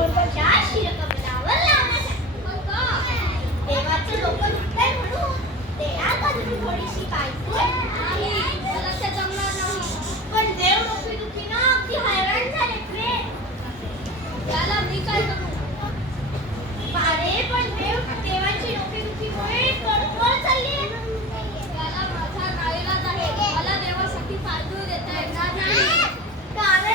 देवाच्या शिरकमलावर लावण्यासाठी. देवाचं डोकं दुखतंय म्हणून देणार का तुम्ही थोडीशी पायपूर? मला ते जमणार नाही. पण देव डोकेदुखी ना अगदी हैराण झालेत रे. त्याला मी काय करू? अरे पण देवाची डोकेदुखीमुळे कळकळ चालली आहे. त्याला माझा नाईलाज आहे. मला देवासाठी पायदूर येता येणार नाही. कारण